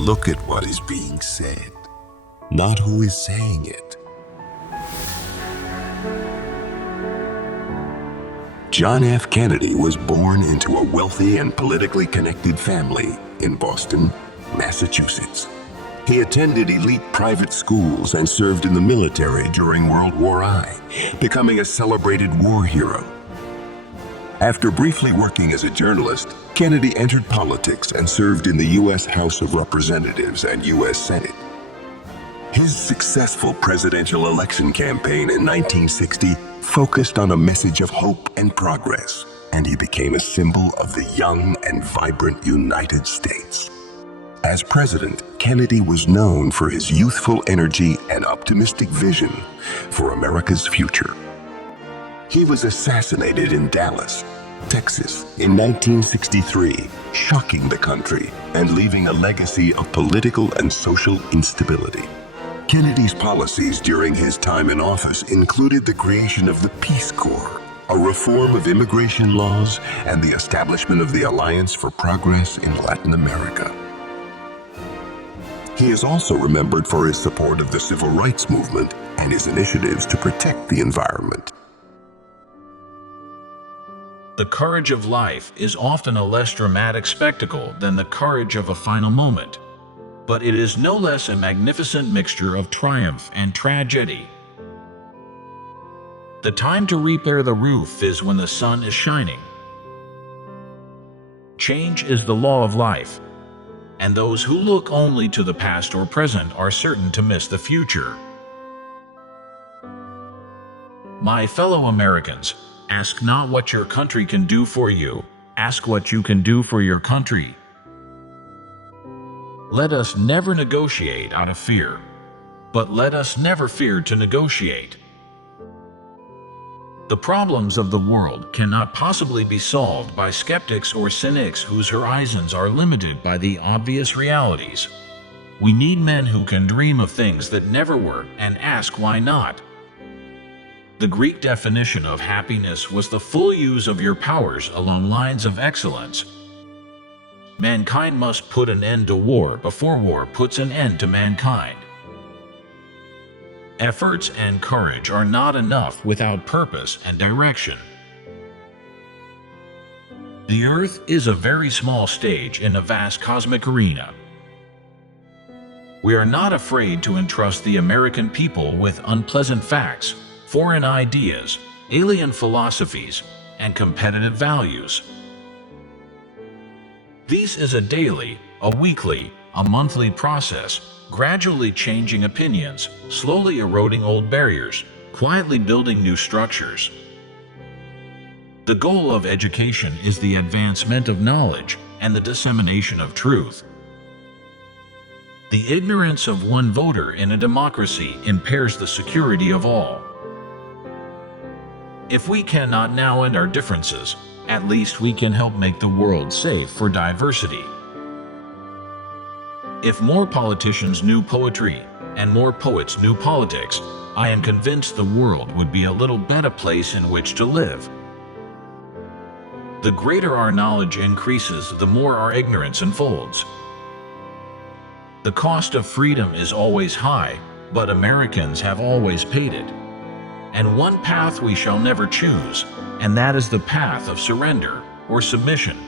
Look at what is being said, not who is saying it. John F. Kennedy was born into a wealthy and politically connected family in Boston, Massachusetts. He attended elite private schools and served in the military during World War I, becoming a celebrated war hero. After briefly working as a journalist, Kennedy entered politics and served in the U.S. House of Representatives and U.S. Senate. His successful presidential election campaign in 1960 focused on a message of hope and progress, and he became a symbol of the young and vibrant United States. As president, Kennedy was known for his youthful energy and optimistic vision for America's future. He was assassinated in Dallas, Texas, in 1963, shocking the country and leaving a legacy of political and social instability. Kennedy's policies during his time in office included the creation of the Peace Corps, a reform of immigration laws, and the establishment of the Alliance for Progress in Latin America. He is also remembered for his support of the civil rights movement and his initiatives to protect the environment. The courage of life is often a less dramatic spectacle than the courage of a final moment, but it is no less a magnificent mixture of triumph and tragedy. The time to repair the roof is when the sun is shining. Change is the law of life, and those who look only to the past or present are certain to miss the future. My fellow Americans, ask not what your country can do for you, ask what you can do for your country. Let us never negotiate out of fear, but let us never fear to negotiate. The problems of the world cannot possibly be solved by skeptics or cynics whose horizons are limited by the obvious realities. We need men who can dream of things that never were and ask why not. The Greek definition of happiness was the full use of your powers along lines of excellence. Mankind must put an end to war before war puts an end to mankind. Efforts and courage are not enough without purpose and direction. The Earth is a very small stage in a vast cosmic arena. We are not afraid to entrust the American people with unpleasant facts, foreign ideas, alien philosophies, and competitive values. This is a daily, a weekly, a monthly process, gradually changing opinions, slowly eroding old barriers, quietly building new structures. The goal of education is the advancement of knowledge and the dissemination of truth. The ignorance of one voter in a democracy impairs the security of all. If we cannot now end our differences, at least we can help make the world safe for diversity. If more politicians knew poetry and more poets knew politics, I am convinced the world would be a little better place in which to live. The greater our knowledge increases, the more our ignorance unfolds. The cost of freedom is always high, but Americans have always paid it. And one path we shall never choose, and that is the path of surrender or submission.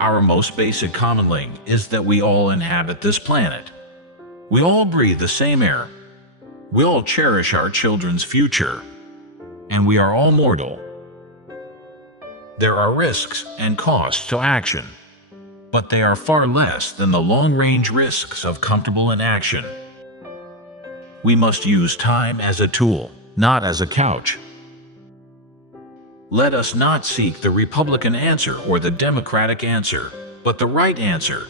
Our most basic common link is that we all inhabit this planet. We all breathe the same air. We all cherish our children's future. And we are all mortal. There are risks and costs to action, but they are far less than the long-range risks of comfortable inaction. We must use time as a tool, not as a couch. Let us not seek the Republican answer or the Democratic answer, but the right answer.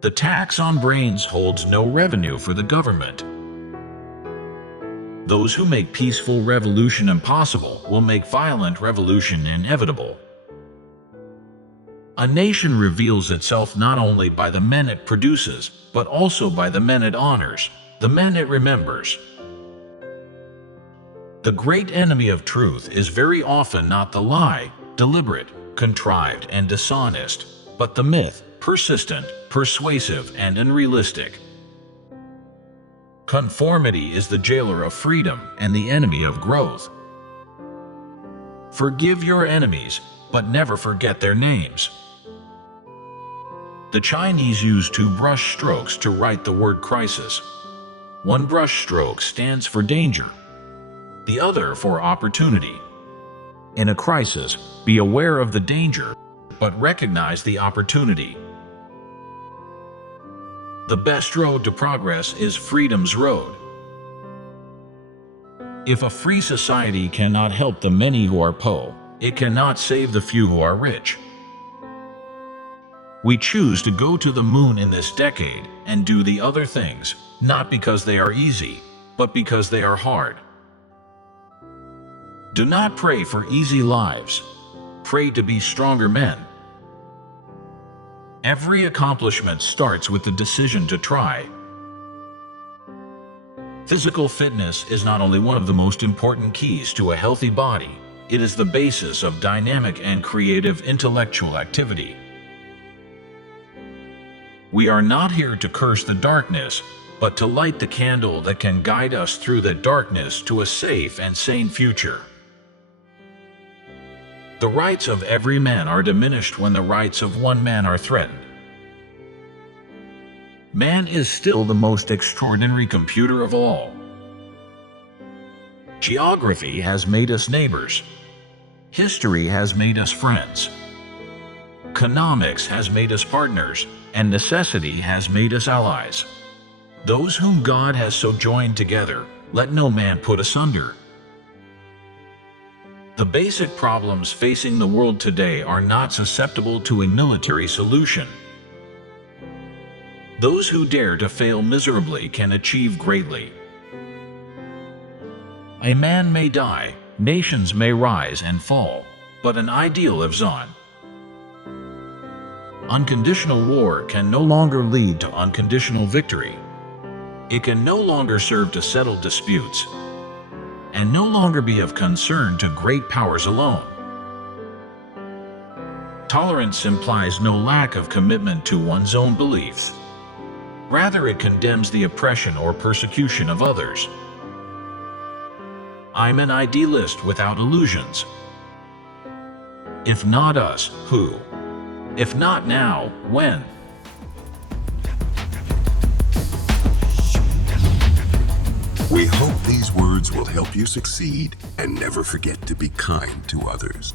The tax on brains holds no revenue for the government. Those who make peaceful revolution impossible will make violent revolution inevitable. A nation reveals itself not only by the men it produces, but also by the men it honors, the men it remembers. The great enemy of truth is very often not the lie, deliberate, contrived, and dishonest, but the myth, persistent, persuasive, and unrealistic. Conformity is the jailer of freedom and the enemy of growth. Forgive your enemies, but never forget their names. The Chinese use two brush strokes to write the word crisis. One brush stroke stands for danger, the other for opportunity. In a crisis, be aware of the danger, but recognize the opportunity. The best road to progress is freedom's road. If a free society cannot help the many who are poor, it cannot save the few who are rich. We choose to go to the moon in this decade and do the other things, not because they are easy, but because they are hard. Do not pray for easy lives. Pray to be stronger men. Every accomplishment starts with the decision to try. Physical fitness is not only one of the most important keys to a healthy body, it is the basis of dynamic and creative intellectual activity. We are not here to curse the darkness, but to light the candle that can guide us through the darkness to a safe and sane future. The rights of every man are diminished when the rights of one man are threatened. Man is still the most extraordinary computer of all. Geography has made us neighbors. History has made us friends. Economics has made us partners, and necessity has made us allies. Those whom God has so joined together, let no man put asunder. The basic problems facing the world today are not susceptible to a military solution. Those who dare to fail miserably can achieve greatly. A man may die, nations may rise and fall, but an ideal lives on. Unconditional war can no longer lead to unconditional victory. It can no longer serve to settle disputes, and no longer be of concern to great powers alone. Tolerance implies no lack of commitment to one's own beliefs. Rather, it condemns the oppression or persecution of others. I'm an idealist without illusions. If not us, who? If not now, when? We hope these words will help you succeed and never forget to be kind to others.